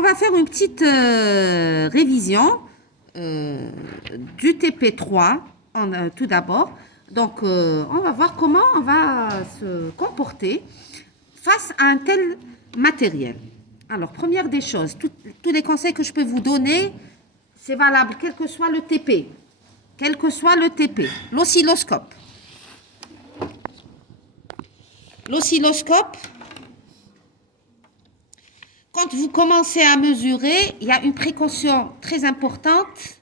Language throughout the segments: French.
on va faire une petite révision du TP3 tout d'abord. Donc, on va voir comment on va se comporter face à un tel matériel. Alors, première des choses, tous les conseils que je peux vous donner, c'est valable quel que soit le TP. Quel que soit le TP. L'oscilloscope. L'oscilloscope, quand vous commencez à mesurer, il y a une précaution très importante.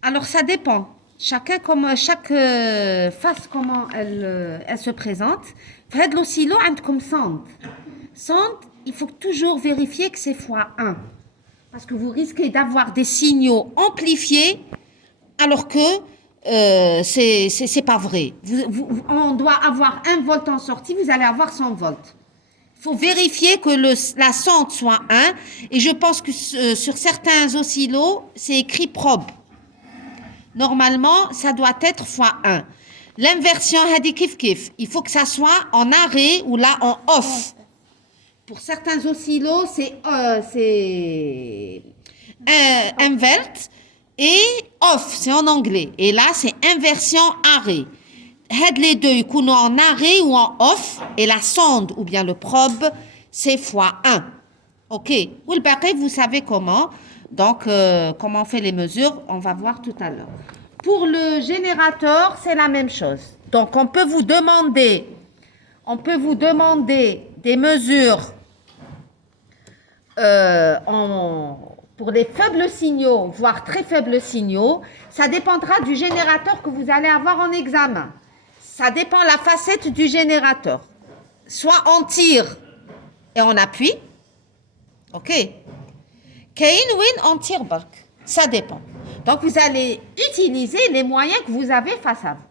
Alors, ça dépend. Chaque face, comment elle se présente. Faites l'oscillo comme sonde. Sonde, il faut toujours vérifier que c'est x1. Parce que vous risquez d'avoir des signaux amplifiés alors que c'est pas vrai. On doit avoir 1 volt en sortie, vous allez avoir 100 volts. Il faut vérifier que la sonde soit 1. Et je pense que sur certains oscillos, c'est écrit probe. Normalement, ça doit être x1. L'inversion, il faut que ça soit en arrêt ou là en off. Pour certains oscillos, c'est invert et off, c'est en anglais. Et là, c'est inversion arrêt. Les deux, ils sont en arrêt ou en off. Et la sonde ou bien le probe, c'est x1. OK. Ou le barré, vous savez comment. Donc, comment on fait les mesures, on va voir tout à l'heure. Pour le générateur, c'est la même chose. Donc, on peut vous demander des mesures pour les faibles signaux, voire très faibles signaux. Ça dépendra du générateur que vous allez avoir en examen. Ça dépend de la facette du générateur. Soit on tire et on appuie. OK. Kain win on tire bark. Ça dépend. Donc, vous allez utiliser les moyens que vous avez face à vous.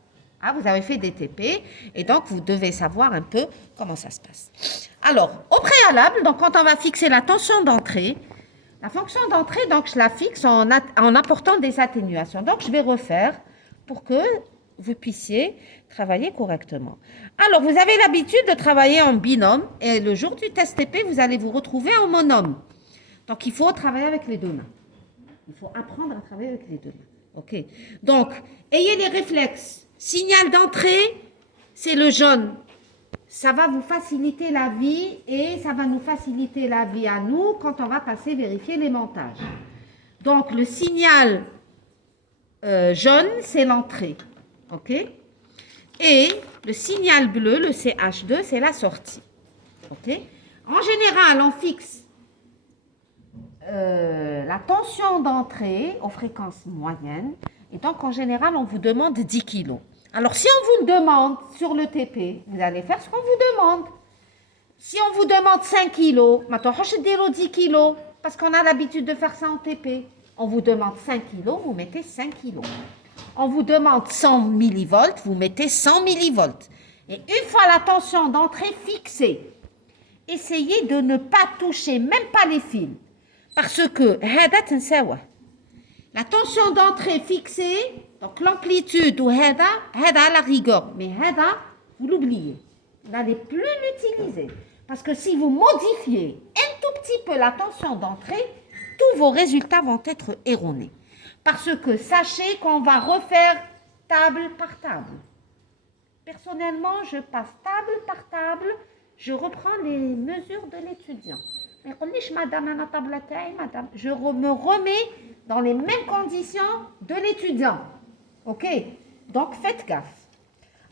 Ah, vous avez fait des TP et donc vous devez savoir un peu comment ça se passe. Alors, au préalable, donc quand on va fixer la tension d'entrée, la fonction d'entrée, donc je la fixe en apportant des atténuations. Donc, je vais refaire pour que vous puissiez travailler correctement. Alors, vous avez l'habitude de travailler en binôme et le jour du test TP, vous allez vous retrouver en monôme. Donc, il faut travailler avec les deux mains. Il faut apprendre à travailler avec les deux mains. OK. Donc, ayez les réflexes. Signal d'entrée, c'est le jaune. Ça va vous faciliter la vie et ça va nous faciliter la vie à nous quand on va passer vérifier les montages. Donc, le signal jaune, c'est l'entrée. OK? Et le signal bleu, le CH2, c'est la sortie. OK? En général, on fixe la tension d'entrée aux fréquences moyennes. Et donc, en général, on vous demande 10 kg. Alors, si on vous demande sur le TP, vous allez faire ce qu'on vous demande. Si on vous demande 5 kg, maintenant, je 10 kg, parce qu'on a l'habitude de faire ça en TP. On vous demande 5 kg, vous mettez 5 kg. On vous demande 100 millivolts, vous mettez 100 millivolts. Et une fois la tension d'entrée fixée, essayez de ne pas toucher, même pas les fils. Parce que, la tension d'entrée fixée, donc l'amplitude ou hada à la rigueur, mais hada, vous l'oubliez. Vous n'allez plus l'utiliser. Parce que si vous modifiez un tout petit peu la tension d'entrée, tous vos résultats vont être erronés. Parce que sachez qu'on va refaire table par table. Personnellement, je passe table par table, je reprends les mesures de l'étudiant. Mais madame, je me remets dans les mêmes conditions de l'étudiant. OK? Donc, faites gaffe.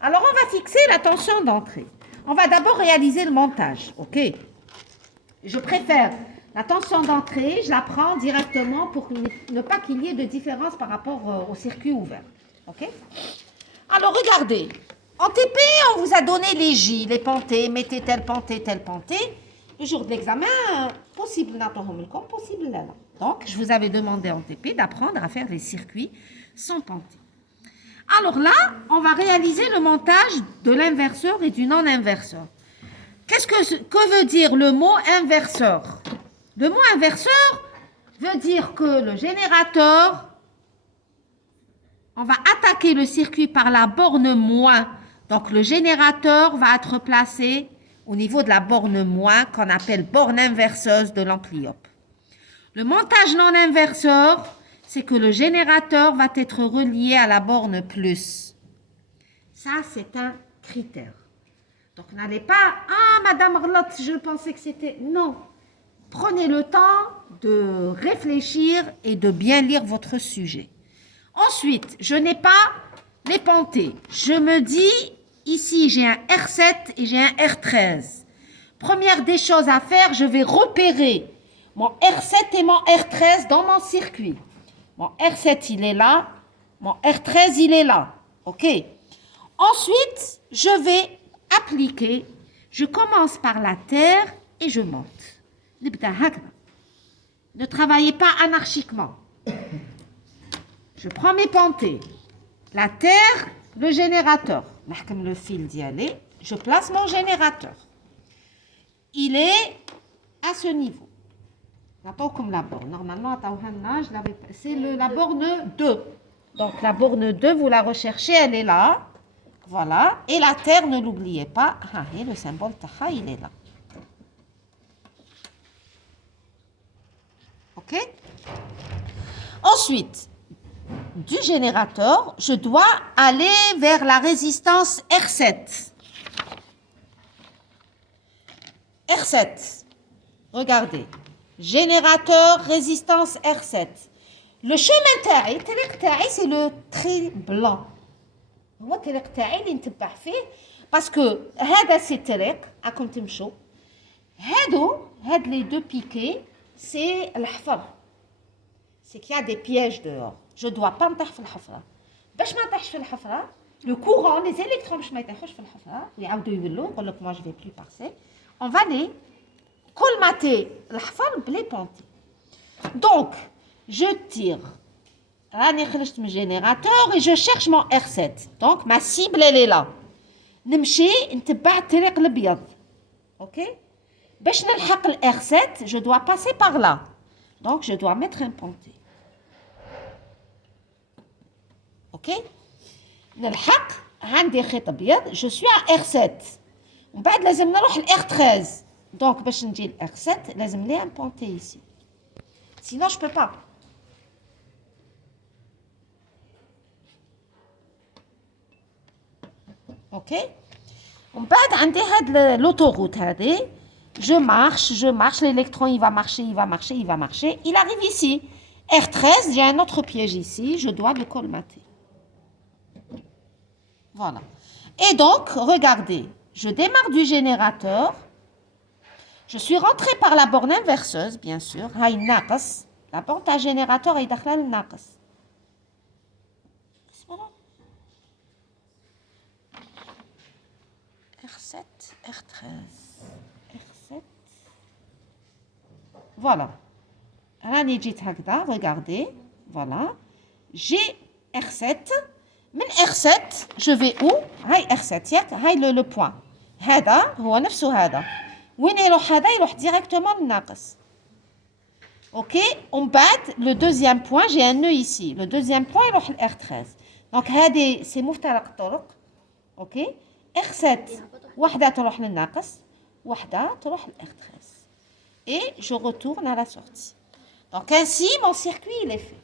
Alors, on va fixer la tension d'entrée. On va d'abord réaliser le montage. OK? Je préfère la tension d'entrée, je la prends directement pour ne pas qu'il y ait de différence par rapport au circuit ouvert. OK? Alors, regardez. En TP, on vous a donné les J, les pantées, mettez telle pantée, telle pantée. Le jour de l'examen, possible possible là. Donc, je vous avais demandé en TP d'apprendre à faire les circuits sans pantée. Alors là, on va réaliser le montage de l'inverseur et du non-inverseur. Que veut dire le mot inverseur? Le mot inverseur veut dire que le générateur, on va attaquer le circuit par la borne moins. Donc, le générateur va être placé au niveau de la borne moins qu'on appelle borne inverseuse de l'ampliope. Le montage non inverseur, c'est que le générateur va être relié à la borne plus. Ça, c'est un critère. Donc, n'allez pas, ah, Madame Arlotte, je pensais que c'était... Non. Prenez le temps de réfléchir et de bien lire votre sujet. Ensuite, je n'ai pas les pentées. Je me dis, ici, j'ai un R7 et j'ai un R13. Première des choses à faire, je vais repérer mon R7 et mon R13 dans mon circuit. Mon R7, il est là. Mon R13, il est là. OK? Ensuite, je vais appliquer. Je commence par la terre et je monte. Ne travaillez pas anarchiquement. Je prends mes pentées. La terre, le générateur. Comme le fil d'y aller, je place mon générateur. Il est à ce niveau. Comme la borne. Normalement, c'est la borne 2. Donc, la borne 2, vous la recherchez, elle est là. Voilà. Et la terre, ne l'oubliez pas. Et le symbole taha, il est là. OK? Ensuite, du générateur, je dois aller vers la résistance R7. R7. Regardez. Générateur, résistance R7. Le chemin taï, c'est le trait blanc. هو الطريق تاعي اللي نتبع فيه باسكو هذا سي الطريق راكم تمشوا هاد لي دو بيكي سي الحفر سي كي دي بييج دور جو دوا با نطيح في الحفره باش ما نطيحش في الحفره لو كورون لي زيليكترون باش ما يطيحوش في الحفره ويعاودوا يولوا يقول لك moi je vais plus passer on va les colmater الحفر بلي بونتي donc je tire راني خرجت من الجينيراتور et je cherche mon R7 donc ma cible elle est là نمشي نتبع الطريق الابيض OK باش نلحق ال R7 je dois passer par là donc je dois mettre un ponté OK نلحق عندي خيط ابيض je suis à R7 ومن بعد لازم نروح ل R13 donc باش نجي ل R7 لازم لي un ponté ici sinon je peux pas OK ومن بعد عندي هاد l'autoroute هذه je marche l'électron il va marcher il arrive ici R13 j'ai un autre piège ici je dois le colmater voilà et donc regardez je démarre du générateur je suis rentrée par la borne inverseuse bien sûr هاي الناقص la borne تاع générateur هي داخله للناقص R7, R13, R7. Voilà. Regardez. Voilà. J'ai R7. من R7, je vais où? هاي R7 ياك هاي le point. هذا هو نفسه هذا. وين يروح هذا؟ يروح directement للناقص. OK. On bat le deuxième point. J'ai un nœud ici. Le deuxième point يروح ل R13. Donc هذه c'est مفترق الطرق. OK. R7 واحدة تروح للناقص واحدة تروح ل R13 et je retourne à la sortie donc ainsi mon circuit il est fait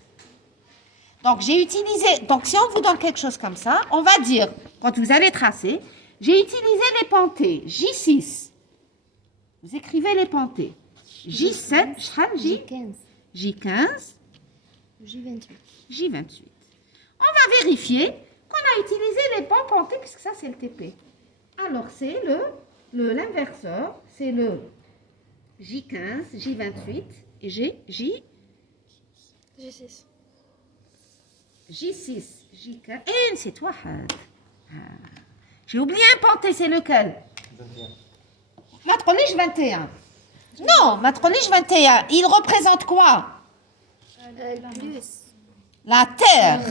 donc j'ai utilisé donc si on vous donne quelque chose comme ça on va dire quand vous allez tracer j'ai utilisé les pentées J6 vous écrivez les pentées J7 J15 J15 J28 on va vérifier qu'on a utilisé les bons pentées puisque ça c'est le TP. Alors c'est l'inverseur, c'est le J15, J28 et J6. J6, J15. Et c'est toi. J'ai oublié un penté, c'est lequel? 21. Ma tronige 21. Non, ma tronige 21. Il représente quoi? La terre.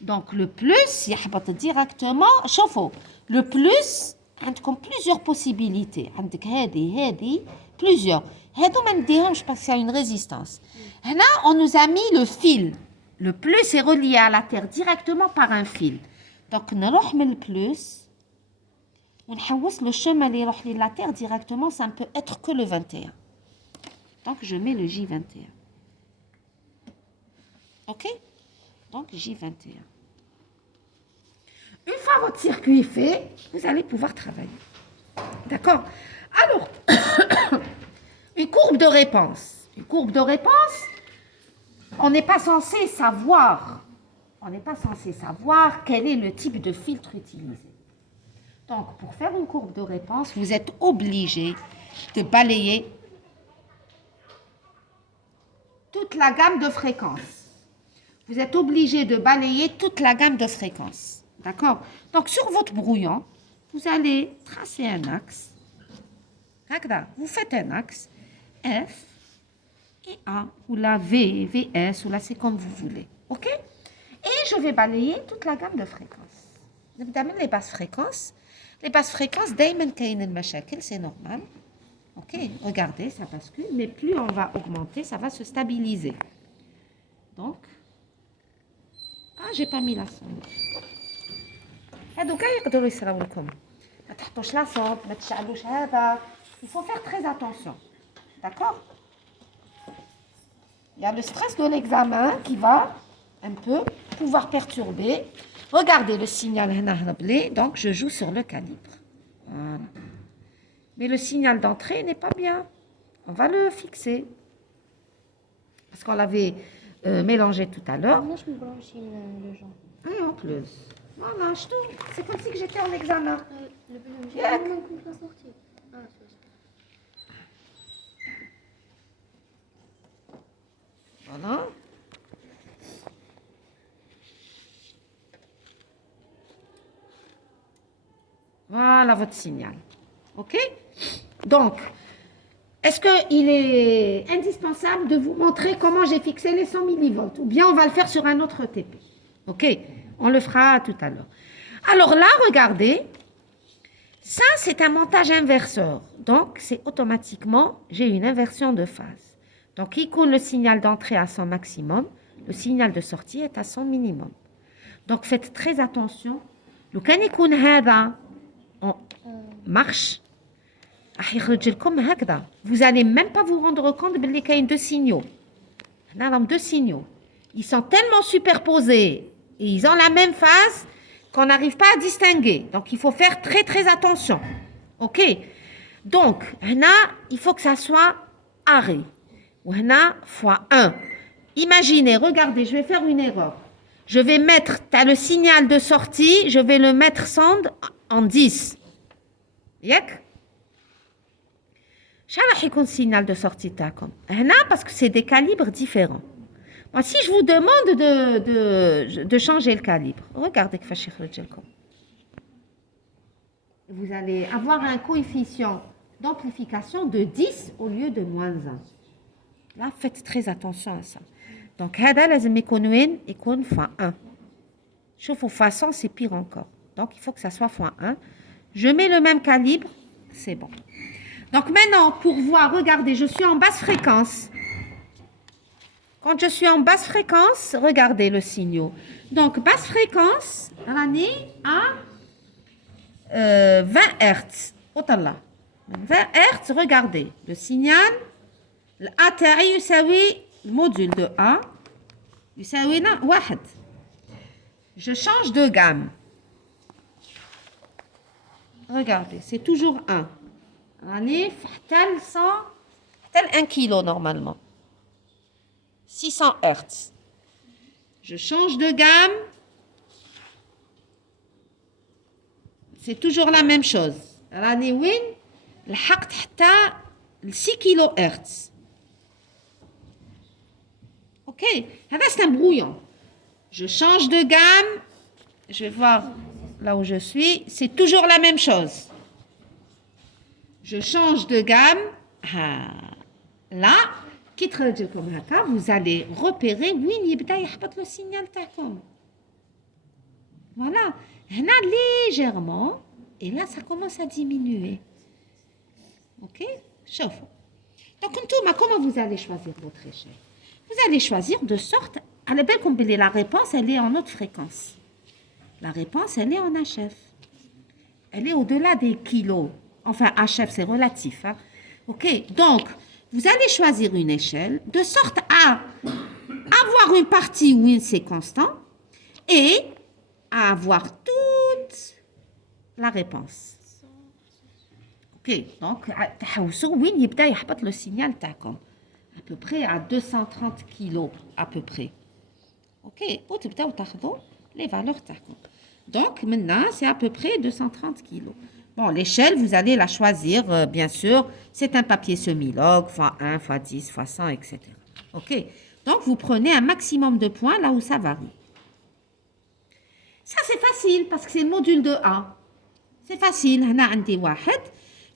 Donc le plus يحبط directement شوفوا le plus عندكم plusieurs possibilités عندك هذه plusieurs هادو ما نديهمش parce qu'il y a une résistance هنا on nous a mis le fil le plus est relié à la terre directement par un fil donc نروح من le plus ونحوس le chemin اللي يروح لي la terre directement, ça ne peut être que le 21. Donc je mets le J21. Ok? Donc J21. Une fois votre circuit fait, vous allez pouvoir travailler. D'accord? Alors, une courbe de réponse. Une courbe de réponse, on n'est pas censé savoir quel est le type de filtre utilisé. Donc, pour faire une courbe de réponse, vous êtes obligé de balayer toute la gamme de fréquences. Vous êtes obligé de balayer toute la gamme de fréquences. D'accord? Donc, sur votre brouillon, vous allez tracer un axe. Vous faites un axe F et A, ou la V, VS, ou là, c'est comme vous voulez. OK? Et je vais balayer toute la gamme de fréquences. Évidemment, les basses fréquences, دايما كاين المشاكل, c'est normal. OK? Regardez, ça bascule, mais plus on va augmenter, ça va se stabiliser. Donc, j'ai pas mis la sonde. هادو كاع يقدروا يصراو لكم. ما تحطوش لا sonde, ما تشعلوش هذا. Il faut faire très attention. D'accord? Il y a le stress de l'examen qui va un peu pouvoir perturber. Regardez le signal, donc je joue sur le calibre. Voilà. Mais le signal d'entrée n'est pas bien. On va le fixer. Parce qu'on l'avait mélangé tout à l'heure. Moi, je me blanchis le genre. Et en plus. Voilà, c'est comme si j'étais en examen. Le bleu, j'ai Yeah. vraiment compris la sortie. Ah, c'est ça. Voilà. Voilà votre signal. OK? Donc, est-ce qu'il est indispensable de vous montrer comment j'ai fixé les 100 millivolts? Ou bien on va le faire sur un autre TP? OK? On le fera tout à l'heure. Alors là, regardez. Ça, c'est un montage inverseur. Donc, c'est automatiquement, j'ai une inversion de phase. Donc, il compte le signal d'entrée à son maximum. Le signal de sortie est à son minimum. Donc, faites très attention. Le canicun hada marche. Vous n'allez même pas vous rendre compte qu'il y a deux signaux. Deux signaux. Ils sont tellement superposés et ils ont la même phase qu'on n'arrive pas à distinguer. Donc, il faut faire très, très attention. OK? Donc, il faut que ça soit arrêt. Ou fois 1. Imaginez, regardez, je vais faire une erreur. Je vais mettre, tu as le signal de sortie, je vais le mettre sonde en 10. Yak? شحال يكون signal de sortie تاعكم هنا parce que c'est des calibres différents. Moi, si je vous demande de changer le calibre, regardez كيفاش يخرج لكم. Vous allez avoir un coefficient d'amplification de 10 au lieu de moins 1. Là, faites très attention à ça. Donc, هذا لازم يكون وين؟ يكون fois 1. شوفوا fois 100, c'est pire encore. Donc, il faut que ça soit fois 1. Je mets le même calibre, c'est bon. Donc maintenant, pour voir, regardez, je suis en basse fréquence. Quand je suis en basse fréquence, regardez le signal. Donc, basse fréquence, on est à 20 Hz. Autant là. 20 Hz, regardez. Le signal, l'A تاعي يساوي le module de A يساوي 1. Je change de gamme. Regardez, c'est toujours 1. On est tel 1 kg normalement. 600 Hz. Je change de gamme. C'est toujours la même chose. On est où? لحقت حتى 6 kHz. OK, c'est un brouillon. Je change de gamme. Je vais voir là où je suis. C'est toujours la même chose. Je change de gamme. Là, vous allez repérer où il y a le signal. Voilà. Légèrement. Et là, ça commence à diminuer. OK? Chauffe. Donc, comment vous allez choisir votre échelle? Vous allez choisir de sorte à la belle comme la réponse, elle est en haute fréquence. La réponse, elle est en HF. elle est au-delà des kilos. Enfin, HF, c'est relatif. Hein. OK, donc, vous allez choisir une échelle de sorte à avoir une partie où c'est constant et à avoir toute la réponse. OK, donc, تحوسوا وين يبدأ يحبط le signal تاعكم. À peu près à 230 kilos, à peu près. OK, وتبداو تاخذوا les valeurs تاعكم. Donc, maintenant, c'est à peu près 230 kilos. Bon, l'échelle, vous allez la choisir, bien sûr. C'est un papier semi-log, x1, x10, x100, etc. OK? Donc, vous prenez un maximum de points là où ça varie. Ça, c'est facile parce que c'est le module de A. C'est facile. Hna عندي واحد.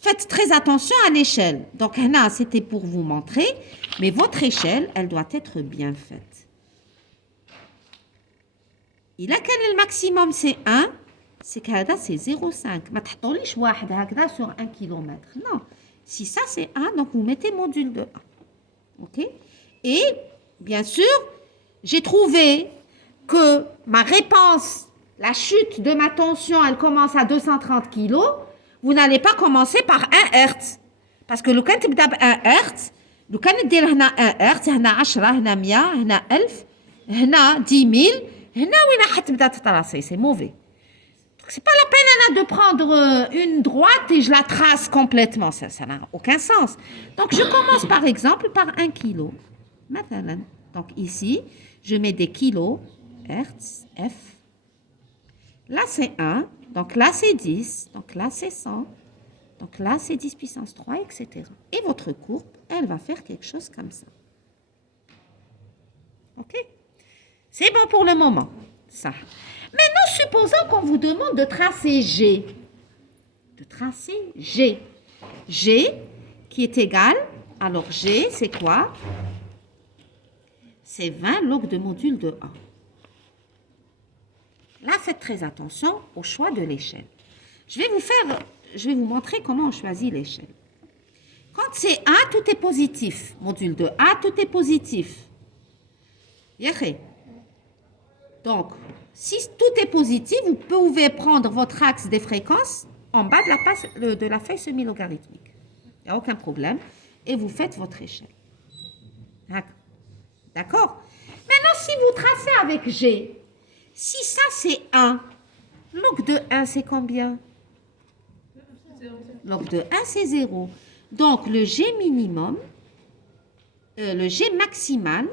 Faites très attention à l'échelle. Donc, hna, c'était pour vous montrer. Mais votre échelle, elle doit être bien faite. Il a quel le maximum, c'est 1. C'est que c'est 0,5. ما تحطوليش واحد هكذا sur 1 km. Non. Si ça, c'est 1, donc vous mettez module de 1. OK? Et, bien sûr, j'ai trouvé que ma réponse, la chute de ma tension, elle commence à 230 kg. Vous n'allez pas commencer par 1 Hertz. Parce que le quand tu as 1 Hertz, le quand tu as 1 Hertz, هنا 10, هنا 100, هنا 1000, هنا 10,000, هنا وين حتبدا تتراصي. C'est mauvais. C'est pas la peine de prendre une droite et je la trace complètement. Ça n'a aucun sens. Donc, je commence par exemple par 1 kilo. Maintenant, donc ici, je mets des kilos, Hertz, F. Là, c'est 1. Donc là, c'est 10. Donc là, c'est 100. Donc là, c'est 10 puissance 3, etc. Et votre courbe, elle va faire quelque chose comme ça. OK? C'est bon pour le moment. Ça. Maintenant, supposons qu'on vous demande de tracer G. De tracer G. G qui est égal, alors G, c'est quoi? C'est 20 log de module de 1. Là, faites très attention au choix de l'échelle. Je vais vous montrer comment on choisit l'échelle. Quand c'est 1, tout est positif. Module de 1, tout est positif. Yahé. Donc, si tout est positif, vous pouvez prendre votre axe des fréquences en bas de la feuille semi-logarithmique. Il n'y a aucun problème. Et vous faites votre échelle. D'accord? Maintenant, si vous tracez avec G, si ça c'est 1, log de 1 c'est combien? Log de 1 c'est 0. Donc, le G minimum, le G maximal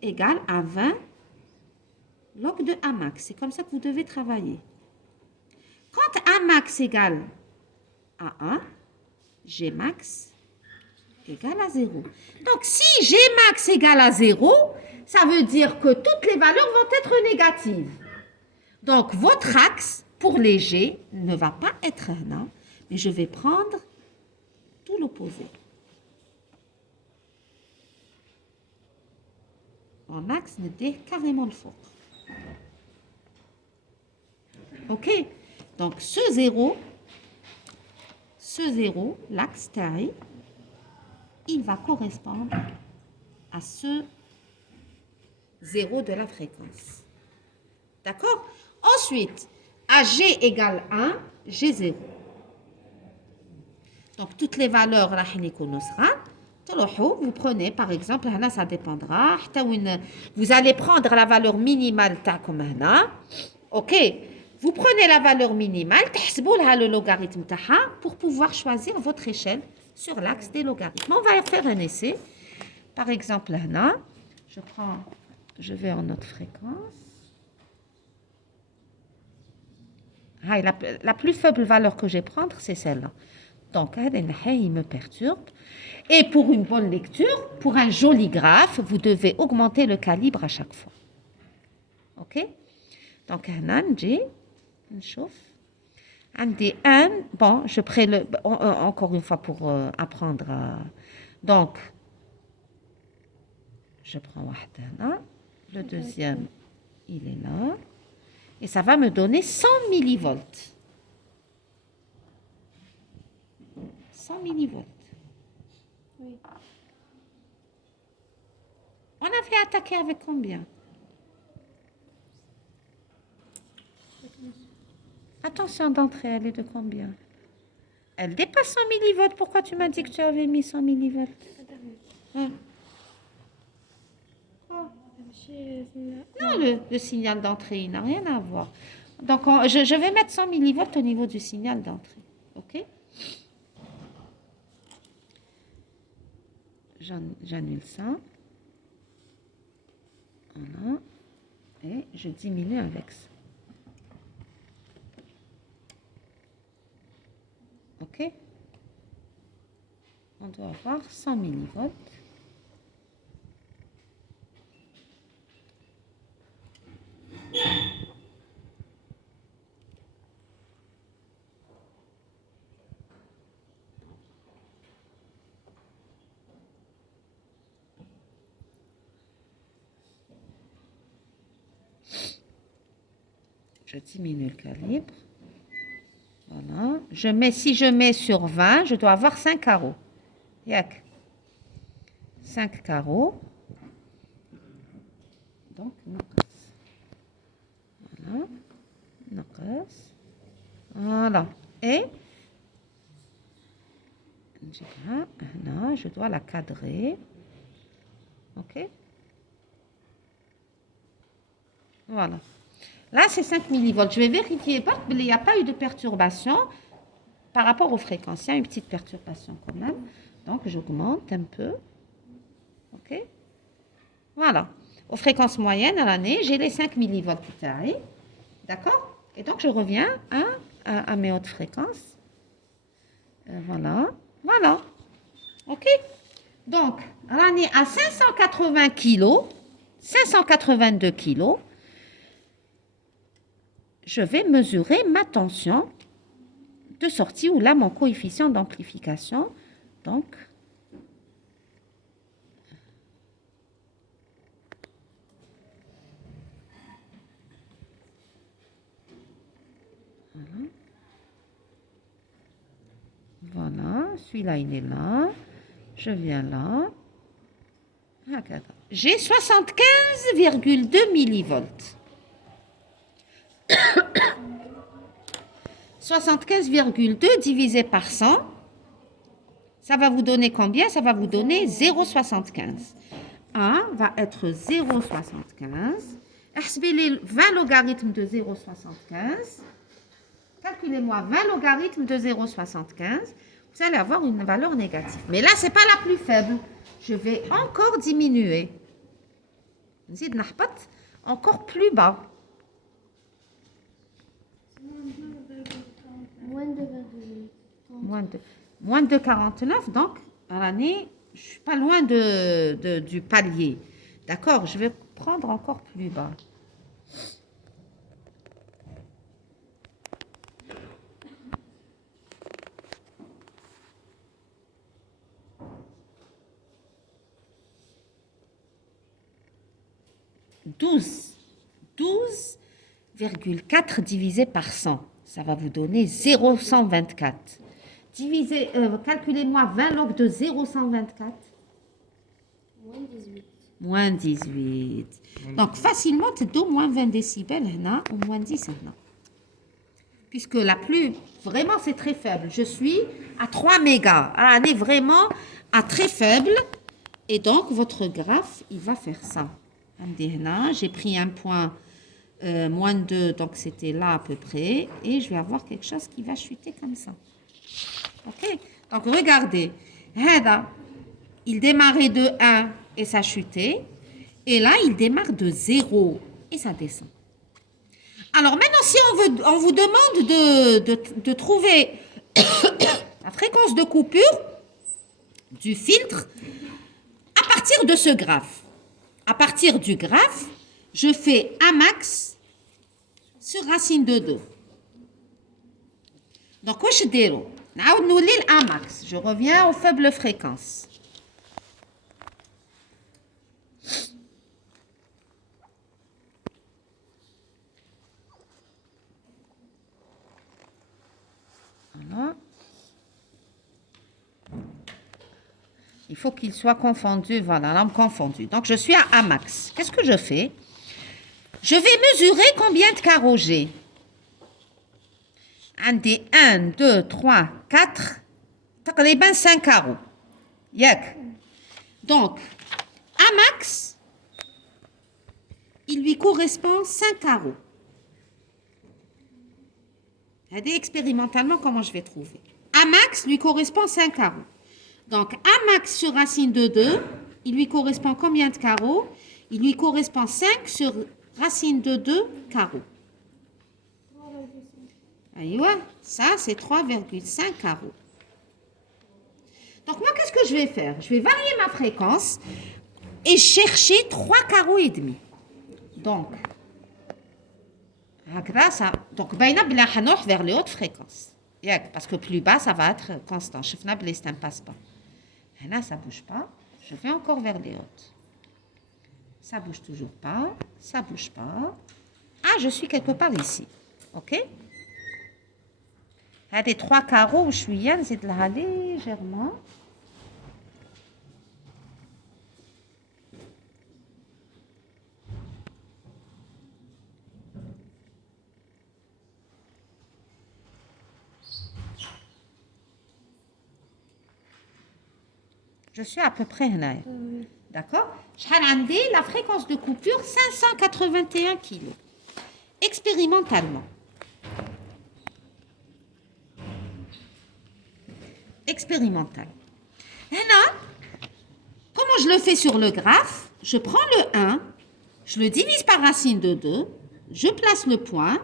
égale à 20 log de A max. C'est comme ça que vous devez travailler. Quand A max égale à 1, G max égale à 0. Donc, si G max égale à 0, ça veut dire que toutes les valeurs vont être négatives. Donc, votre axe pour les G ne va pas être là, mais je vais prendre tout l'opposé. Mon axe ne dit carrément le faux. OK? Donc, ce 0, l'axe taille, il va correspondre à ce 0 de la fréquence. D'accord? Ensuite, à G égale 1, G0. Donc, toutes les valeurs, vous prenez, par exemple, ça dépendra. Vous allez prendre la valeur minimale, OK? Vous prenez la valeur minimale, le logarithme pour pouvoir choisir votre échelle sur l'axe des logarithmes. On va faire un essai. Par exemple, je vais en autre fréquence. La plus faible valeur que je vais prendre, c'est celle-là. Donc, il me perturbe. Et pour une bonne lecture, pour un joli graphe, vous devez augmenter le calibre à chaque fois. OK? Donc, bon, je prends encore une fois pour apprendre. Donc, je prends le deuxième, il est là. Et ça va me donner 100 millivolts. 100 millivolts. Oui. On avait attaqué avec combien? Attention d'entrée, elle est de combien? Elle dépasse 100 millivolts. Pourquoi tu m'as dit que tu avais mis 100 millivolts? Hein? Oh. Non, le signal d'entrée, il n'a rien à voir. Donc, je vais mettre 100 millivolts au niveau du signal d'entrée. OK? J'annule ça. Voilà. Et je diminue avec ça. OK? On doit avoir 100 millivolts. Je diminue le calibre. Voilà. Si je mets sur 20, je dois avoir 5 carreaux. Yak. 5 carreaux. Donc, voilà. Voilà. Et je dois la cadrer. OK? Voilà. Là, c'est 5 millivolts. Je vais vérifier parce qu'il n'y a pas eu de perturbation par rapport aux fréquences. Il y a une petite perturbation quand même. Donc, j'augmente un peu. OK? Voilà. Aux fréquences moyennes à l'année, j'ai les 5 millivolts qui arrivent. D'accord? Et donc, je reviens à mes hautes fréquences. Voilà. Voilà. OK? Donc, à l'année, à 580 kg, 582 kg, je vais mesurer ma tension de sortie ou là mon coefficient d'amplification. Donc, voilà, celui-là il est là, je viens là, j'ai 75,2 millivolts. 75,2 divisé par 100, ça va vous donner combien? Ça va vous donner 0,75. 1 va être 0,75. Calculez 20 logarithmes de 0,75. Calculez-moi 20 logarithmes de 0,75. Vous allez avoir une valeur négative. Mais là, ce n'est pas la plus faible. Je vais encore diminuer. Encore plus bas. Moins de 49, donc à l'année, je ne suis pas loin du palier. D'accord, je vais prendre encore plus bas. Douze. 12,4 divisé par 100. Ça va vous donner 0,124. Calculez-moi 20 log de 0,124. Moins 18. Donc, facilement, c'est d'au moins 20 décibels, ou moins 10. Puisque vraiment, c'est très faible. Je suis à 3 mégas. Elle est vraiment à très faible. Et donc, votre graphe, il va faire ça. J'ai pris un point moins 2, donc c'était là à peu près. Et je vais avoir quelque chose qui va chuter comme ça. OK? Donc, regardez. Il démarrait de 1 et ça chutait. Et là, il démarre de 0 et ça descend. Alors, maintenant, si on vous demande de trouver la fréquence de coupure du filtre à partir de ce graphe. À partir du graphe, je fais un max sur racine de 2. Donc, je déroule. Un max. Je reviens aux faibles fréquences. Voilà. Il faut qu'il soit confondu. Voilà, lampe confondue. Donc, je suis à A max. Qu'est-ce que je fais? Je vais mesurer combien de carreaux j'ai. عندي 1 2 3 4 تقريبا 5 carreaux ياك. Donc Amax il lui correspond 5 carreaux. Regardez expérimentalement comment je vais trouver. Amax lui correspond 5 carreaux. Donc Amax sur racine de 2, il lui correspond combien de carreaux? Il lui correspond 5 sur racine de 2 carreaux. Aïwa, ça c'est 3,5 carreaux. Donc moi, qu'est-ce que je vais faire? Je vais varier ma fréquence et chercher 3 carreaux et demi. Donc, grâce à... Donc, vers les hautes fréquences. Parce que plus bas, ça va être constant. Je fais un passe-pas. Là, ça ne bouge pas. Je vais encore vers les hautes. Ça ne bouge toujours pas. Ça ne bouge pas. Ah, je suis quelque part ici. OK? Il y a des 3 carreaux où je suis c'est de là légèrement. Je suis à peu près là. D'accord? La fréquence de coupure 581 kg. Expérimentalement. Expérimental. Et là, comment je le fais sur le graphe? Je prends le 1, je le divise par racine de 2, je place le point.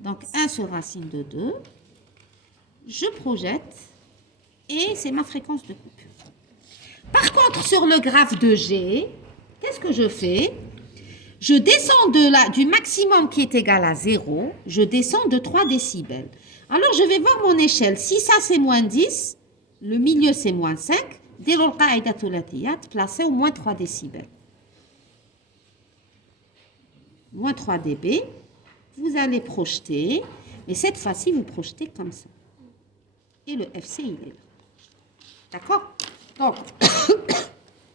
Donc 1 sur racine de 2. Je projette et c'est ma fréquence de coupure. Par contre, sur le graphe de G, qu'est-ce que je fais? Je descends du maximum qui est égal à 0, je descends de 3 décibels. Alors, je vais voir mon échelle. Si ça, c'est moins 10, le milieu, c'est moins 5, dès lors placez au moins 3 décibels. Moins 3 dB, vous allez projeter, mais cette fois-ci, vous projetez comme ça. Et le FC, il est là. D'accord? Donc,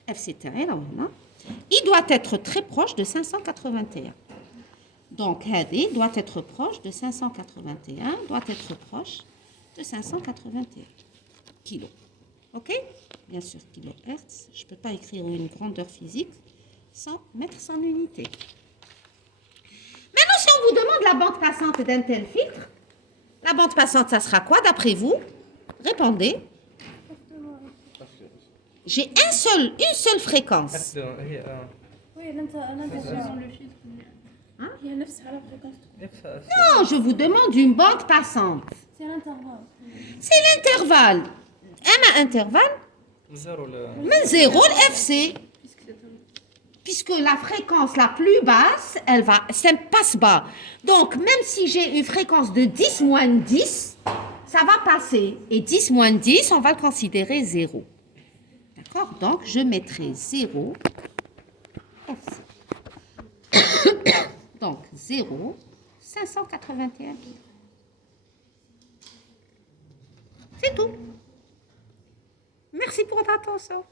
FC terre, là, il doit être très proche de 581. Donc, Hadi doit être proche de 581, doit être proche de 581 kilos. OK? Bien sûr, kilohertz. Je ne peux pas écrire une grandeur physique sans mettre son unité. Maintenant, si on vous demande la bande passante d'un tel filtre, la bande passante, ça sera quoi d'après vous? Répondez. J'ai une seule fréquence. Oui, l'intervalle. Hein? Il y a 9 à la fréquence. Non, je vous demande une bande passante. C'est l'intervalle. C'est l'intervalle. Un intervalle, mais 0 le FC. Puisque la fréquence la plus basse, c'est un passe-bas. Donc, même si j'ai une fréquence de 10 moins 10, ça va passer. Et 10 moins 10, on va le considérer 0. D'accord? Donc, je mettrai 0 FC. Donc, 0, 581 kg. C'est tout. Merci pour votre attention.